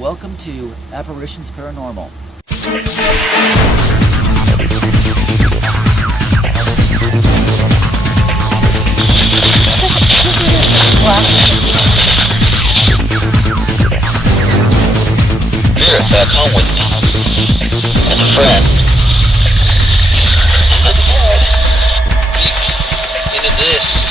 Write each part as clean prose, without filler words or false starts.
welcome to Apparitions Paranormal. Spirit back home with me as a friend. Into this.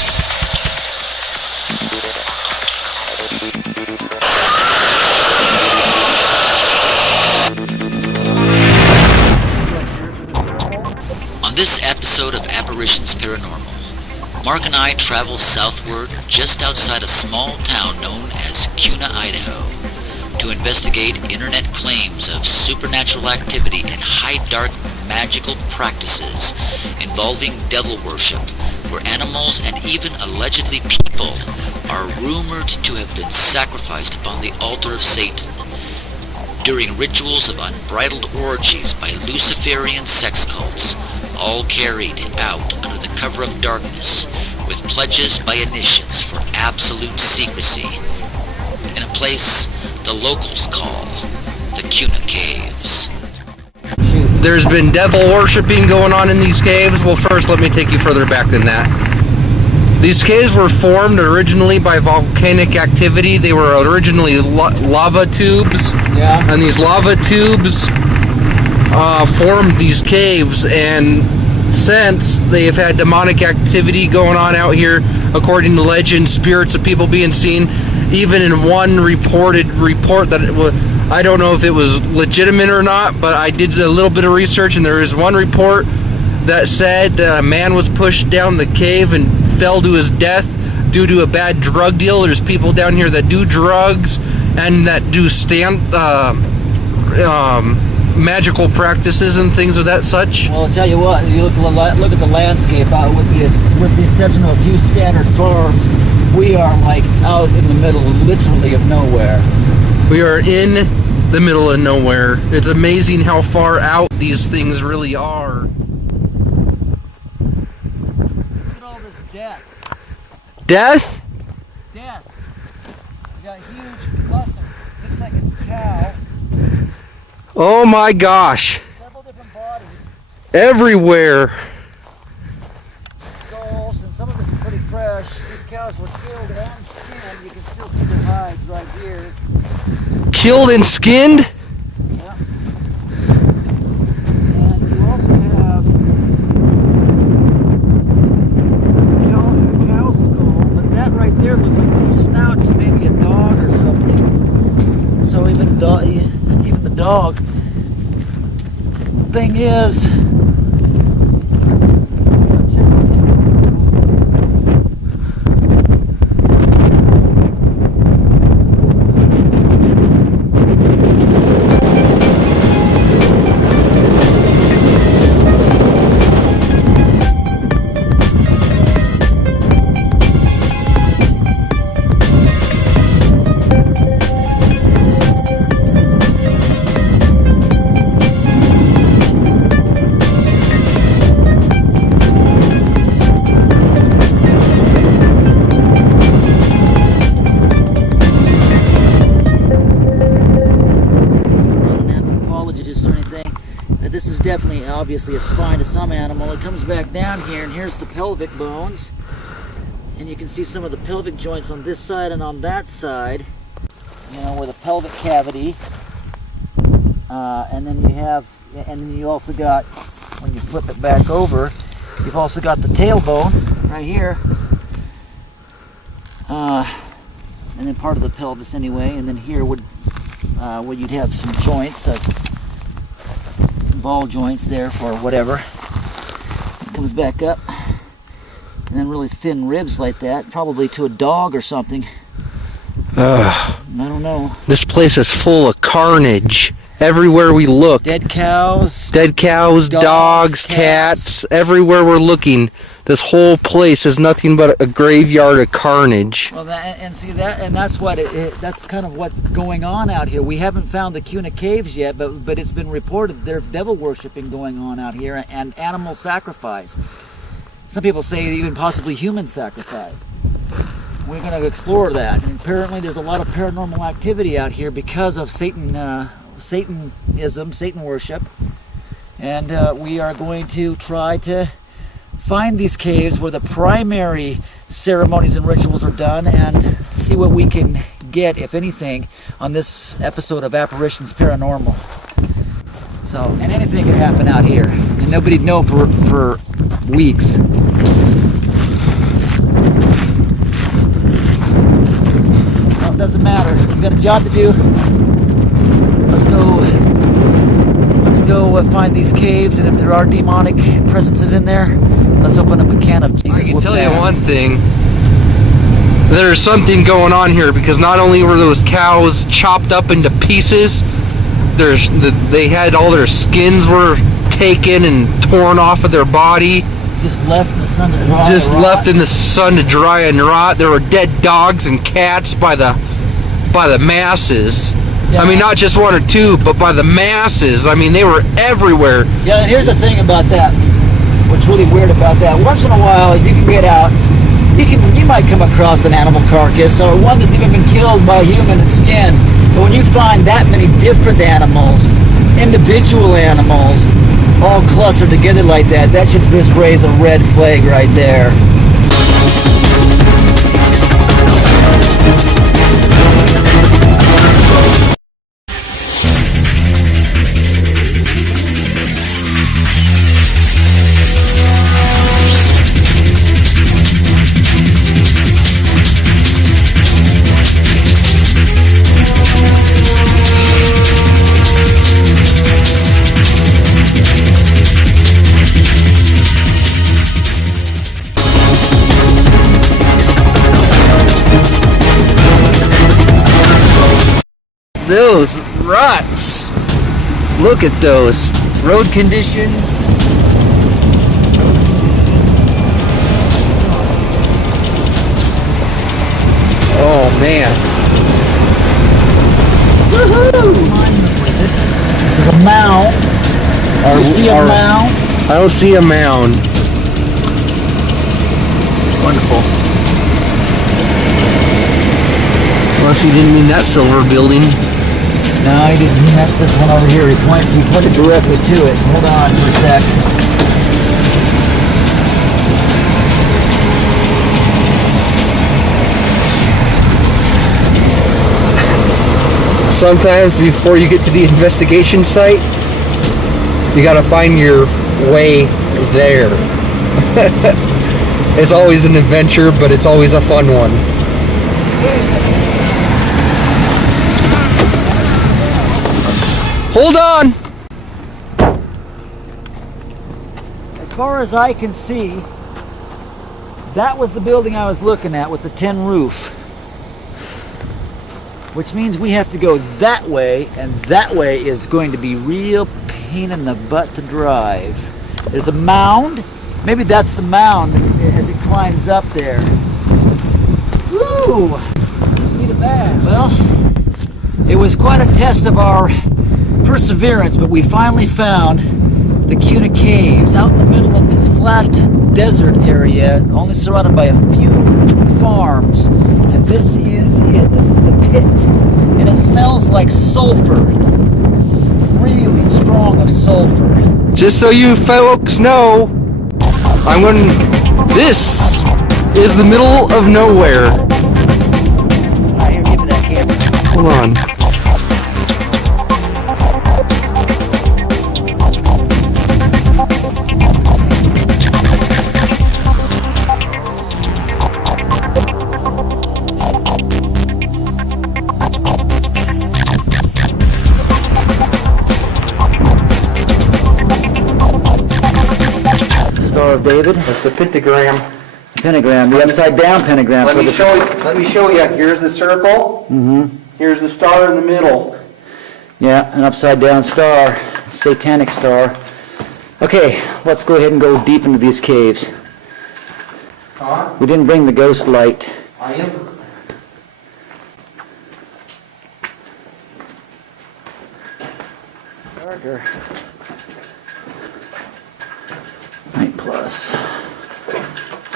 On this episode of Apparitions Paranormal, Mark and I travel southward just outside a small town known as Kuna, Idaho, to investigate internet claims of supernatural activity and high dark magical practices involving devil worship, where animals and even allegedly people are rumored to have been sacrificed upon the altar of Satan during rituals of unbridled orgies by Luciferian sex cults, all carried out under the cover of darkness with pledges by initiates for absolute secrecy in a place the locals call the Kuna Caves. There's been devil worshipping going on in these caves. Well, first let me take you further back than that. These caves were formed originally by volcanic activity. They were originally lava tubes. Yeah. And these lava tubes formed these caves, and since they've had demonic activity going on out here, according to legend, spirits of people being seen. Even in one report that it was, I don't know if it was legitimate or not, but I did a little bit of research, and there is one report that said that a man was pushed down the cave and fell to his death due to a bad drug deal. There's people down here that do drugs and that do magical practices and things of that such. Well, I'll tell you what, you look at the landscape out with the exception of a few scattered farms. We are like out in the middle, literally, of nowhere. We are in the middle of nowhere. It's amazing how far out these things really are. Look at all this death. Death? Death. You got huge lots of, looks like it's cow. Oh my gosh. Several different bodies. Everywhere. Skulls, and some of this is pretty fresh. These cows were killed and skinned. You can still see their hides right here. Killed and skinned? Yeah. And you also have, that's a cow skull, but that right there looks like the snout to maybe a dog or something. So even the dog. Thing is, this is definitely, obviously, a spine to some animal. It comes back down here, and here's the pelvic bones. And you can see some of the pelvic joints on this side and on that side. You know, where the pelvic cavity. And then you also got, when you flip it back over, you've also got the tailbone right here. And then part of the pelvis anyway. And then here would, where you'd have some joints, ball joints there for whatever. It comes back up, and then really thin ribs like that, probably to a dog or something. I don't know. This place is full of carnage. Everywhere we look. Dead cows, dogs, cats. Everywhere we're looking, this whole place is nothing but a graveyard of carnage. Well, that's what that's kind of what's going on out here. We haven't found the Kuna Caves yet, but it's been reported there's devil worshiping going on out here and animal sacrifice. Some people say even possibly human sacrifice. we're going to explore that. And apparently there's a lot of paranormal activity out here because of Satanism, Satan worship. And we are going to try to find these caves where the primary ceremonies and rituals are done and see what we can get, if anything, on this episode of Apparitions Paranormal. So, and anything can happen out here, and nobody'd know for weeks. Well, it doesn't matter. You got a job to do. Let's go find these caves, and if there are demonic presences in there, let's open up a can of Jesus. I can whoops tell you ass. one thing. There's something going on here, because not only were those cows chopped up into pieces, they had all their skins were taken and torn off of their body. Just left in the sun to dry. Just and rot. left in the sun to dry and rot. There were dead dogs and cats by the masses. Yeah. I mean, not just one or two, but by the masses. I mean, they were everywhere. Yeah, and here's the thing about that. What's really weird about that? Once in a while, you can get out. You might come across an animal carcass or one that's even been killed by human and skin. But when you find that many different animals, individual animals, all clustered together like that, that should just raise a red flag right there. Those ruts. Look at those. Road conditions. Oh man. Woohoo! This is a mound. You see a mound? I don't see a mound. Wonderful. Unless he didn't mean that silver building. No, he didn't mean that. This one over here. He pointed directly to it. Hold on for a sec. Sometimes before you get to the investigation site, you gotta find your way there. It's always an adventure, but it's always a fun one. Hold on! As far as I can see, that was the building I was looking at with the tin roof. Which means we have to go that way, and that way is going to be real pain in the butt to drive. There's a mound. Maybe that's the mound as it climbs up there. Woo! Need a bag. Well, it was quite a test of our perseverance, but we finally found the Cuna Caves out in the middle of this flat desert area, only surrounded by a few farms. And this is it. This is the pit. And it smells like sulfur. Really strong of sulfur. Just so you folks know, this is the middle of nowhere. Alright, here, give me that camera. Hold on. Star of David. That's the pentagram. Pentagram, the upside down pentagram. Let me show you. Here's the circle. Mm-hmm. Here's the star in the middle. Yeah, an upside down star, satanic star. Okay, let's go ahead and go deep into these caves. Huh? We didn't bring the ghost light. I am. Darker. 9 plus.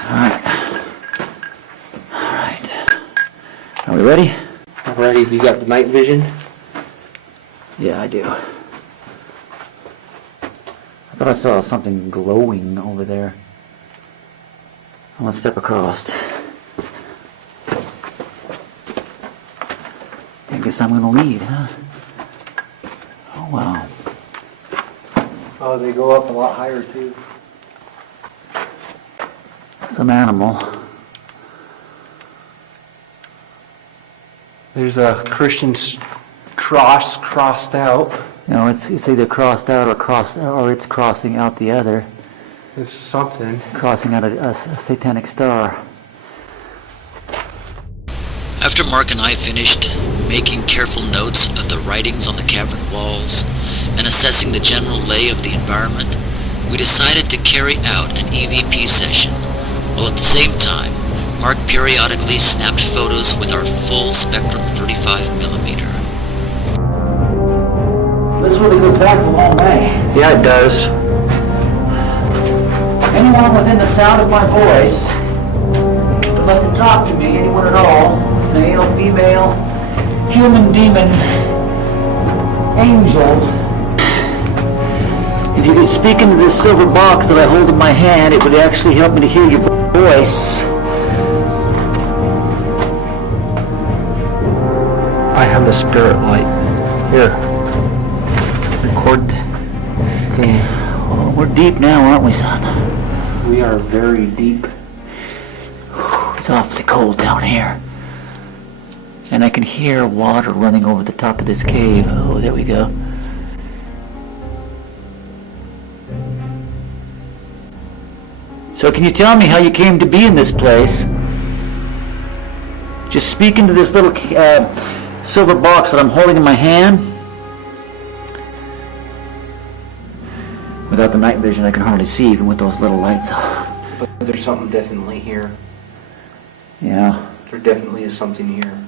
Alright. Alright. You ready? I'm ready. You got the night vision? Yeah, I do. I thought I saw something glowing over there. I'm gonna step across. I guess I'm gonna lead, huh? Oh, wow. Oh, they go up a lot higher too. Some animal. There's a Christian cross crossed out. You know, it's either crossed out or it's crossing out the other. It's something. Crossing out a satanic star. After Mark and I finished making careful notes of the writings on the cavern walls and assessing the general lay of the environment, we decided to carry out an EVP session, while at the same time, Mark periodically snapped photos with our full spectrum 35mm. This really goes back a long way. Yeah, it does. Anyone within the sound of my voice would like to talk to me, anyone at all, male, female, human, demon, angel. If you could speak into this silver box that I hold in my hand, it would actually help me to hear your voice. I have the spirit light. Here. Record. Okay. Oh, we're deep now, aren't we, son? We are very deep. It's awfully cold down here. And I can hear water running over the top of this cave. Oh, there we go. So can you tell me how you came to be in this place? Just speak into this little silver box that I'm holding in my hand. Without the night vision, I can hardly see even with those little lights. But there's something definitely here. Yeah. There definitely is something here.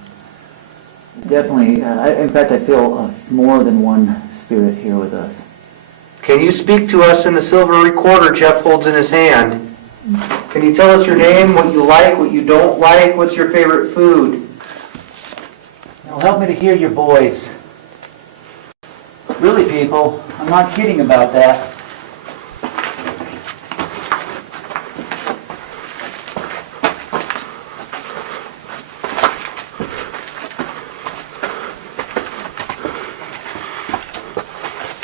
Definitely. In fact, I feel more than one spirit here with us. Can you speak to us in the silver recorder Jeff holds in his hand? Can you tell us your name, what you like, what you don't like, what's your favorite food? It'll help me to hear your voice. Really, people, I'm not kidding about that.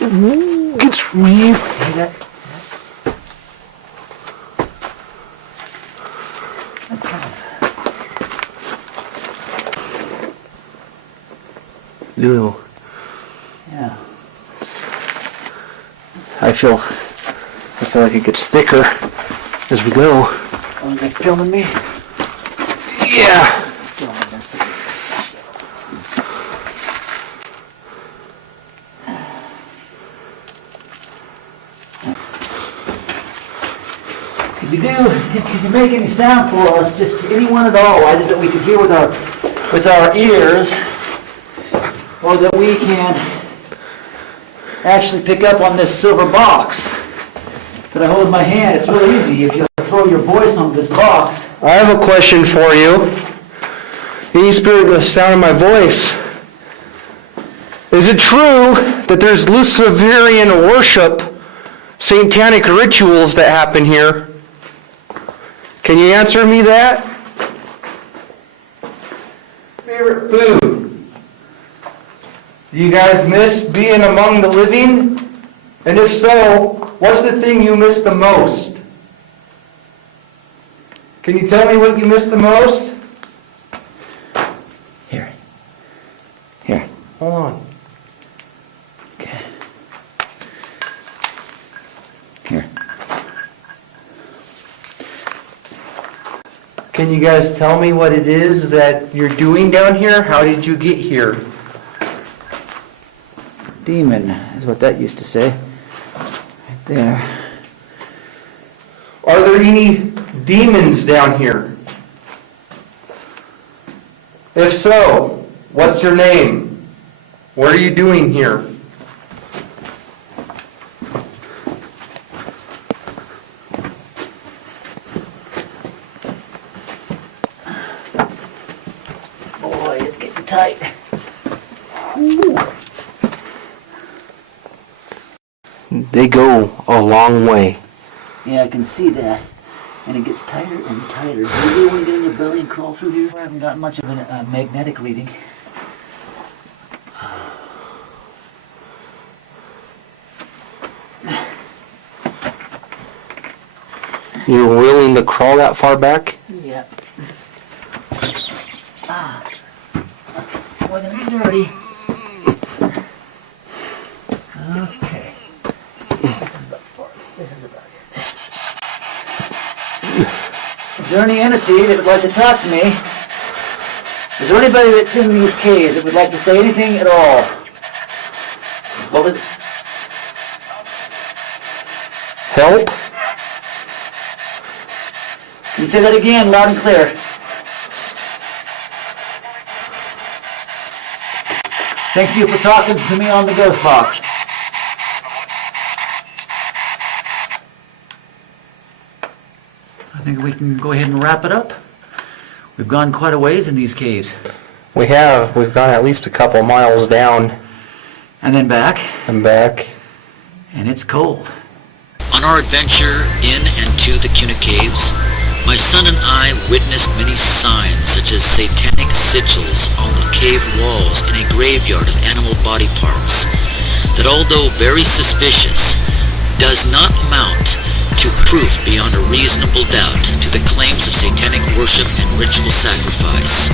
Ooh, it's real. That's fine. Ew. Yeah. I feel like it gets thicker as we go. Are they filming me? Yeah. Filming this. If you do, if you make any sound for us, just anyone at all, either that we can hear with our ears, or that we can actually pick up on this silver box that I hold in my hand. It's really easy. If you throw your voice on this box. I have a question for you. Any spirit with the sound of my voice. Is it true that there's Luciferian worship, satanic rituals that happen here? Can you answer me that? Favorite food? Do you guys miss being among the living? And if so, what's the thing you miss the most? Can you tell me what you miss the most? Here. Hold on. Okay. Here. Can you guys tell me what it is that you're doing down here? How did you get here? Demon is what that used to say. Right there. Are there any demons down here? If so, what's your name? What are you doing here? Boy, tight. Whew. They go a long way. Yeah, I can see that. And it gets tighter and tighter. Do you really want to get in your belly and crawl through here? I haven't gotten much of a magnetic reading. You're willing to crawl that far back? Yep. Ah. We're gonna be dirty. Okay. This is about it. Is there any entity that would like to talk to me? Is there anybody that's in these caves that would like to say anything at all? What was it? Help? Can you say that again, loud and clear? Thank you for talking to me on the ghost box. I think we can go ahead and wrap it up. We've gone quite a ways in these caves. We have. We've gone at least a couple miles down. And then back. And back. And it's cold. On our adventure in and to the Cuna Caves, my son and I witnessed many signs such as satanic sigils on the cave walls and a graveyard of animal body parts that, although very suspicious, does not amount to proof beyond a reasonable doubt to the claims of satanic worship and ritual sacrifice.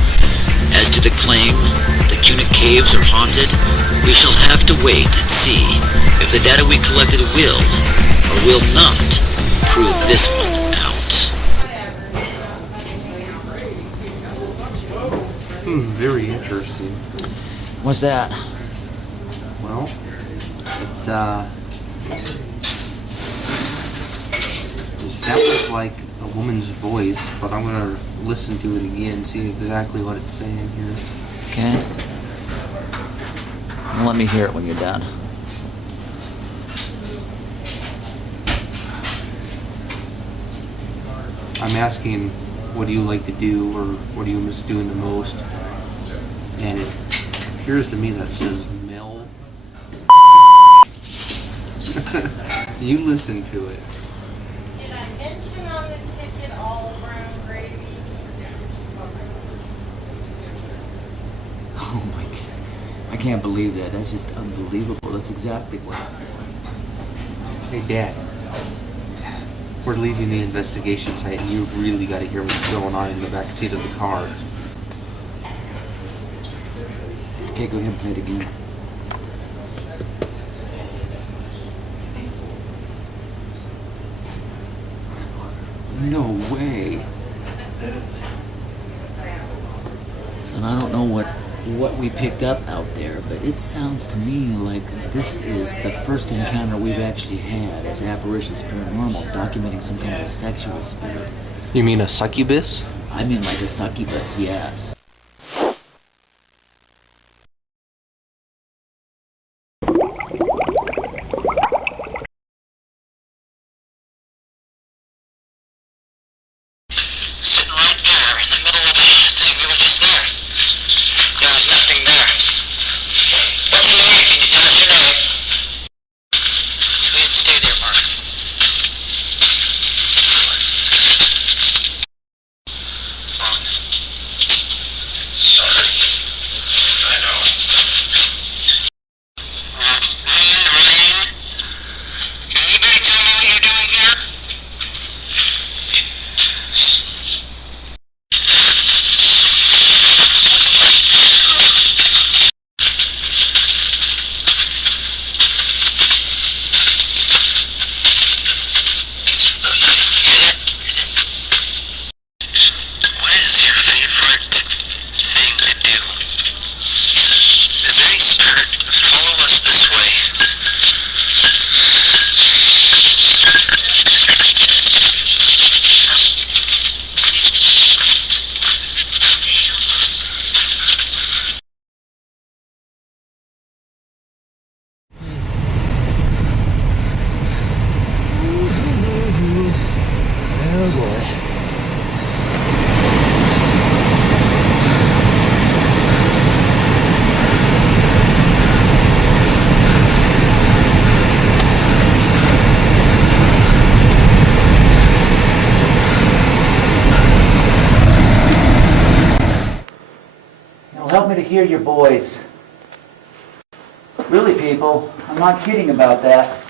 As to the claim the Cuna Caves are haunted, we shall have to wait and see if the data we collected will or will not prove this one out. Very interesting. What's that? Well, it sounds like a woman's voice, but I'm gonna listen to it again, see exactly what it's saying here. Okay. Well, let me hear it when you're done. I'm asking, what do you like to do, or what do you miss doing the most? And it appears to me that says Mel. You listen to it. Did I mention on the ticket all brown gravy? Oh my God. I can't believe that. That's just unbelievable. That's exactly what it said. Hey, Dad. We're leaving the investigation site, and you really got to hear what's going on in the back seat of the car. Okay, go ahead and play it again. No way. Son, I don't know what we picked up out there, but it sounds to me like this is the first encounter we've actually had as Apparitions Paranormal, documenting some kind of a sexual spirit. You mean a succubus? I mean like a succubus, yes. Sitting right there in the middle of the thing. We were just there. There's nothing there. What's your name? Can you tell us your name? Let's go ahead and stay there, Mark. Come on. hear your voice. Really, people, I'm not kidding about that.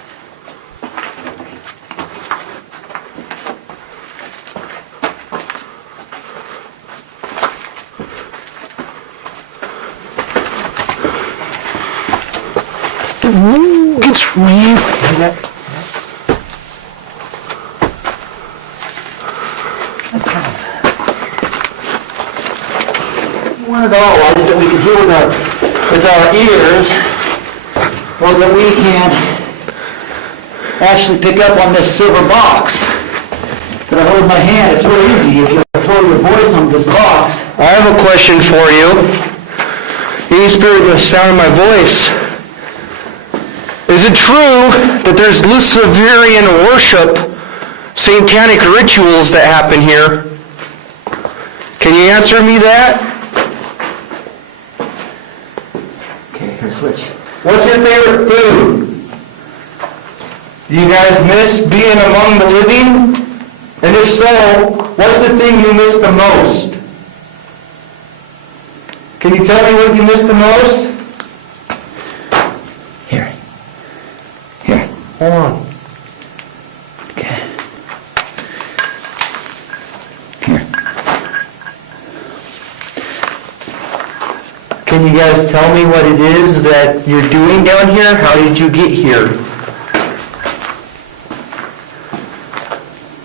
Ooh, it's real. That's kind of one of all that we can hear with our ears, or that we can actually pick up on this silver box that I hold in my hand. It's real easy if you throw your voice on this box. I have a question for you. Any spirit in the sound of my voice. Is it true that there's Luciferian worship, satanic rituals that happen here? Can you answer me that? Okay, here, switch. What's your favorite food? Do you guys miss being among the living? And if so, what's the thing you miss the most? Can you tell me what you miss the most? Here. Hold on. Okay. Here. Can you guys tell me what it is that you're doing down here? How did you get here?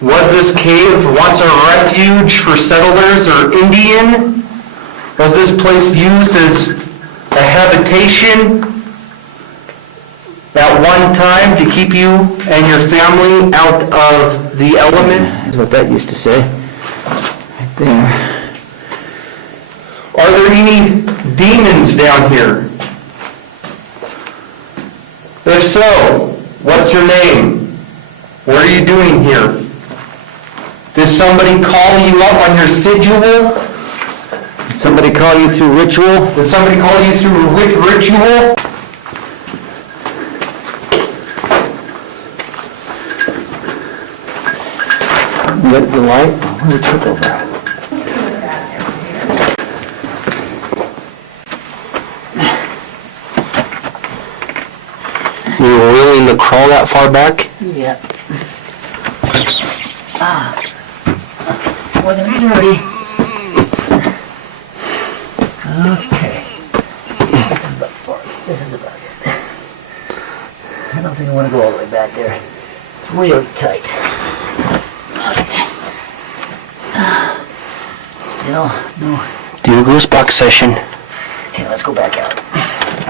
Was this cave once a refuge for settlers or Indian? Was this place used as a habitation at one time to keep you and your family out of the element? That's what that used to say. Right there. Are there any demons down here? If so, what's your name? What are you doing here? Did somebody call you up on your sigil? Did somebody call you through ritual? Did somebody call you through which ritual? Lit the light? Who took over? You were willing to crawl that far back? Yeah. More than dirty. Okay. This is about far. This is about it. I don't think I want to go all the way back there. It's really tight. Okay. Still, no. Do a ghost box session. Okay, let's go back out.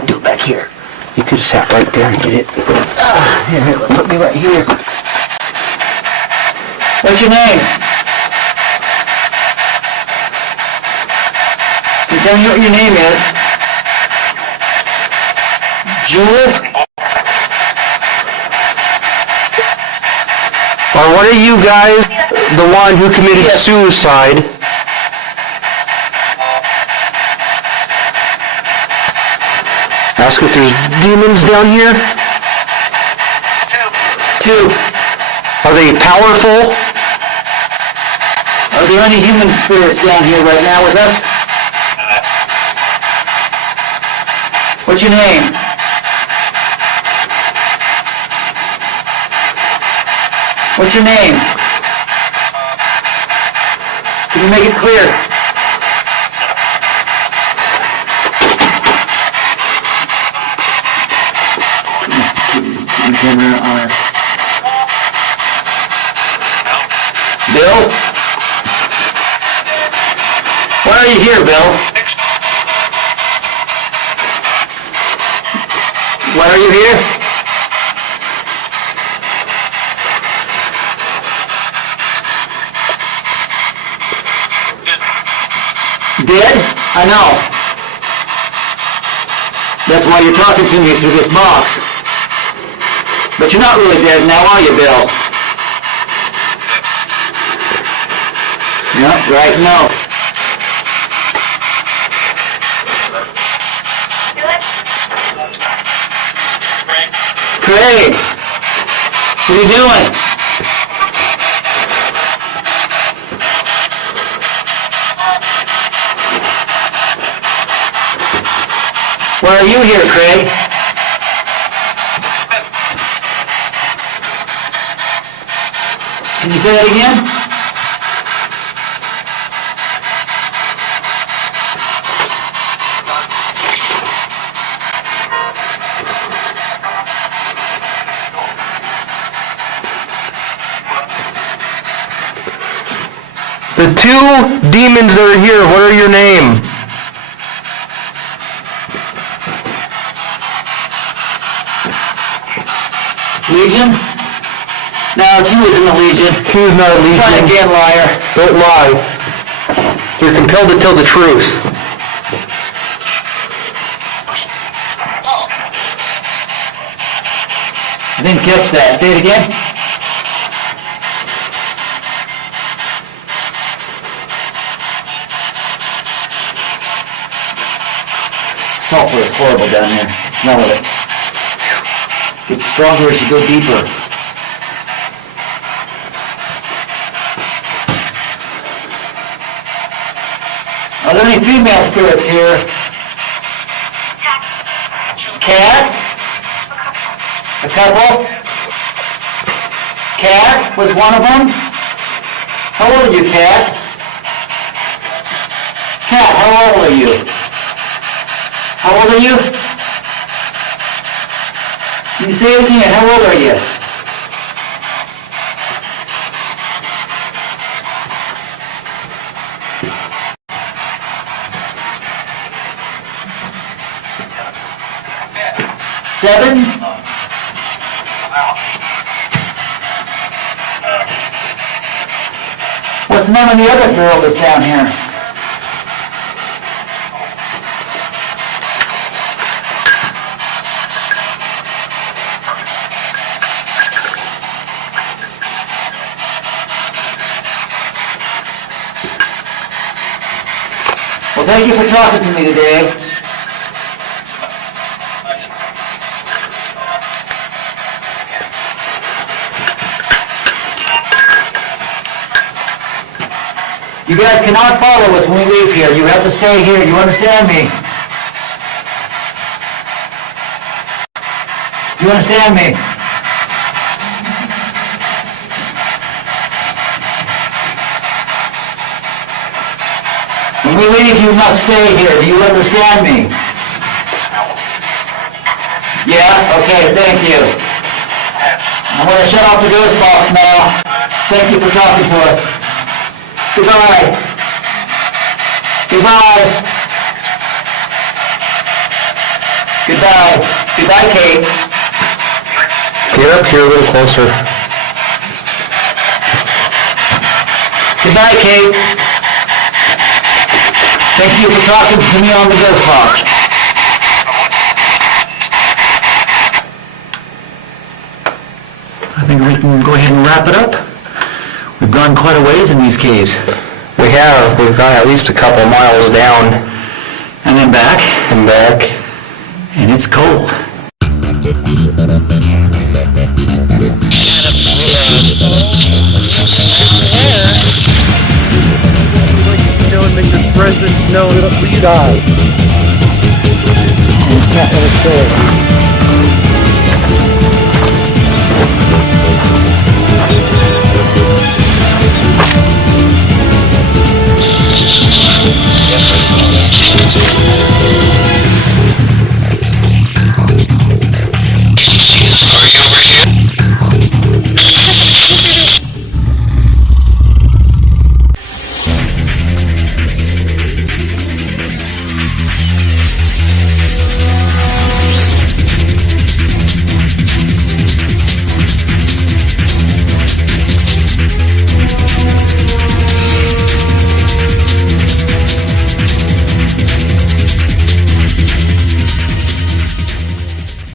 Do it back here. You could have sat right there and did it. Here, let's put me right here. What's your name? Can you tell me what your name is? Jewel? Or what are you guys, the one who committed suicide? Ask if there's demons down here. Two. Are they powerful? Are there any human spirits down here right now with us? What's your name? What's your name? Can you make it clear? Camera on us. Bill? Why are you here, Bill? Why are you here? Dead? I know. That's why you're talking to me through this box. But you're not really dead now, are you, Bill? No, right, no. Craig, what are you doing? Where are you here, Craig? Can you say that again? The two demons that are here, what are your name? Legion? No, 2 isn't a Legion. 2 is not a legion. Try again, liar. Don't lie. You're compelled to tell the truth. I didn't catch that. Say it again. Sulfur is horrible down here. I smell it. Gets stronger as you go deeper. Are there any female spirits here? Cat? A couple? Cat was one of them? How old are you, Cat? Cat, how old are you? How old are you? Can you say it again? How old are you? Seven? What's the name of the other girl that's down here? Well, thank you for talking to me today. You guys cannot follow us when we leave here. You have to stay here. You understand me? You understand me? When we leave, you must stay here. Do you understand me? Yeah? Okay, thank you. I'm going to shut off the ghost box now. Thank you for talking to us. Goodbye. Goodbye. Goodbye. Goodbye, Kate. Get up here a little closer. Goodbye, Kate. Thank you for talking to me on the ghost box. I think we can go ahead and wrap it up. We've gone quite a ways in these caves. We have. We've gone at least a couple miles down. And then back. And back. And it's cold. And make this presence known that we die. You can't really say it.